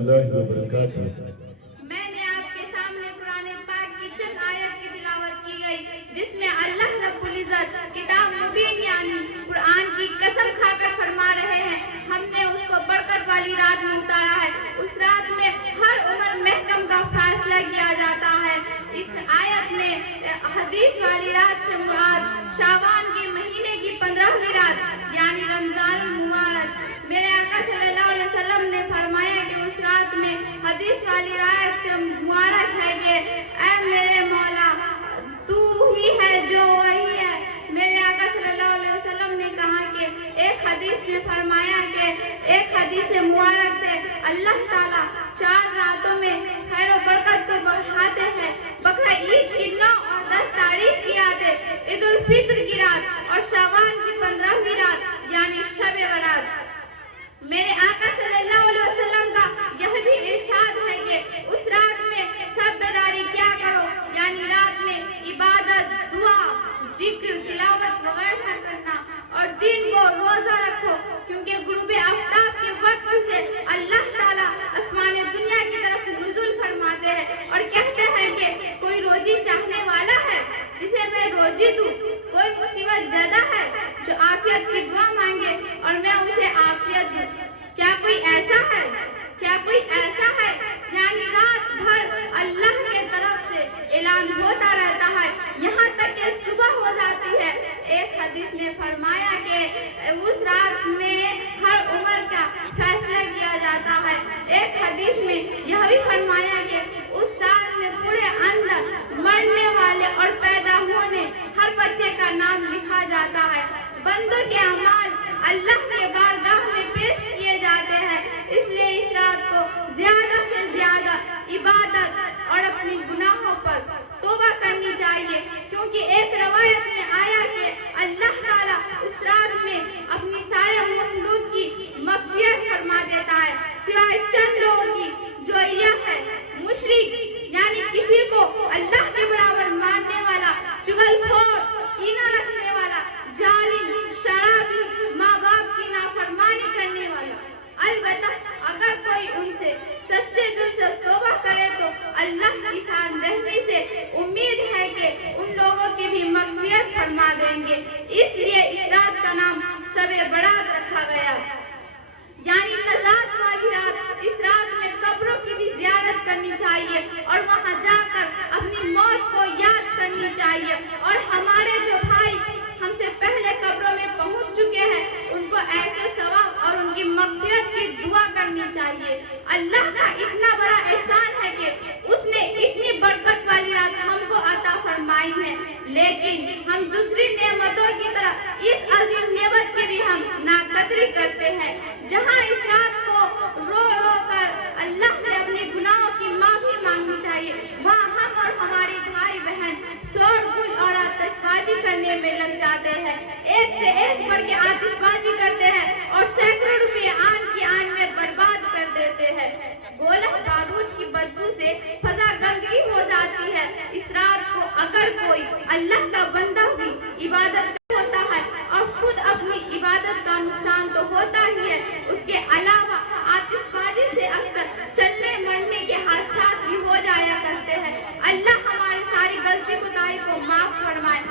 اللہ وبرکاتہ۔ میں نے آپ کے سامنے قرآن پاک کی چند آیت کی تلاوت کی گئی جس میں اللہ رب العزت کتاب مبین یعنی قرآن کی قسم کھا کر فرما رہے ہیں ہم نے اس کو برکت والی رات میں اتارا ہے، اس رات میں ہر عمر محکم کا فیصلہ کیا جاتا ہے۔ اس آیت میں حدیث والی رات سے مراد شعبان کے مہینے کی 15ویں رات یعنی رمضان المبارک۔ میرے آقا صلی اللہ علیہ وسلم نے فرمایا کہ اس رات میں حدیث والی رات سے مبارک ہے کہ اے میرے مولا تو ہی ہے جو وہی ہے۔ میرے آقا صلی اللہ علیہ وسلم نے کہا کہ ایک حدیث میں فرمایا کہ ایک حدیث مبارک سے اللہ تعالیٰ 4 راتوں میں خیر و برکت کو بڑھاتے ہیں، بقرہ عید کی 9 اور 10 تاریخ کی یادیں، عید الفطر کی رات اور شعبان کی 15ویں رات یعنی شب برات۔ میرے آقا صلی اللہ علیہ وسلم کا یہ بھی ارشاد ہے کہ اس رات میں سب بیداری کیا کرو یعنی رات میں عبادت، دعا، ذکر، تلاوت وغیرہ کرنا اور دن کو روزہ رکھو کیونکہ غروب آفتاب کے وقت سے اللہ تعالیٰ آسمان دنیا کی طرف نزول فرماتے ہیں اور کہتے ہیں کہ کوئی روزی چاہنے والا ہے جسے میں روزی دوں، کوئی مصیبت زدہ ہے جو عافیت کی دعا مانگے اور میں اسے عافیت دوں۔ کیا کوئی ایسا ہے؟ کیا کوئی ایسا ہے؟ یعنی رات بھر اللہ کے طرف سے اعلان ہوتا رہتا ہے یہاں تک کہ صبح ہو جاتی ہے۔ ایک حدیث میں فرمایا کہ اس رات میں ہر عمر کا فیصلہ کیا جاتا ہے۔ ایک حدیث میں یہ بھی فرمایا کہ اس رات میں پورے اندر مرنے والے اور پیدا ہونے ہر بچے کا نام لکھا جاتا ہے۔ بندوں کے اعمال اللہ کے بارگاہ میں پیش کیے جاتے ہیں، اس لیے اس رات کو زیادہ سے زیادہ عبادت اور اپنی گناہوں پر توبہ کرنی چاہیے کیونکہ ایک روایت میں آیا کہ اللہ تعالیٰ اس رات میں اپنی سارے مخلوق کی مغفرت فرما دیتا ہے سوائے چند لوگوں کی جو یہ ہے مشرک یعنی کسی کو اللہ کے برابر ماننے والا، چغل خور، کینہ رکھنے والا، ظالم، شرابی، ماں باپ کی نافرمانی کرنے والا۔ البتہ اگر کوئی ان سے سچے دل سے توبہ کرے تو اللہ کی شان رحمی سے امید ہے کہ ان لوگوں کی بھی مغفرت فرما دیں گے۔ اس لیے اس رات کا نام شب برات رکھا گیا یعنی نجات والی رات۔ اس رات میں قبروں کی بھی زیارت کرنی چاہیے اور وہاں جا کر اپنی موت کو یاد کرنی چاہیے اور ہمارے جو بھائی ہم سے پہلے قبروں میں پہنچ چکے ہیں ان کو ایسے ثواب اور ان کی مغفرت کی دعا کرنی چاہیے۔ اللہ کا اتنا بڑا احسان ہے کہ اس نے اتنی برکت والی رات ہم کو عطا فرمائی ہے، لیکن ہم دوسری نعمتوں کی طرح اس عظیم نعمت کی بھی ہم ناقدری کرتے ہیں۔ جہاں اس رات کو رو رو کر اللہ سے اپنے گناہوں کی معافی مانگنی چاہیے وہاں ہم اور ہماری بھائی بہن شور گل اور آتش بازی کرنے میں لگ جاتے ہیں، ایک سے ایک بڑھ کے آتش بازی کرتے ہیں اور سینکڑوں روپے آن کی آن میں برباد کر دیتے ہیں۔ گولہ بارود کی بدبو سے فضا گندگی ہو جاتی ہے۔ اس رات کو اگر کوئی اللہ کا بندہ بھی عبادت ہوتا ہے اور خود اپنی عبادت کا نقصان تو ہوتا ہی ہے، اس کے علاوہ آتش بازی سے اکثر چلنے مرنے کے حادثات بھی ہو جایا کرتے ہیں۔ اللہ ہماری ساری غلطی کوتاہی کو معاف فرمائے۔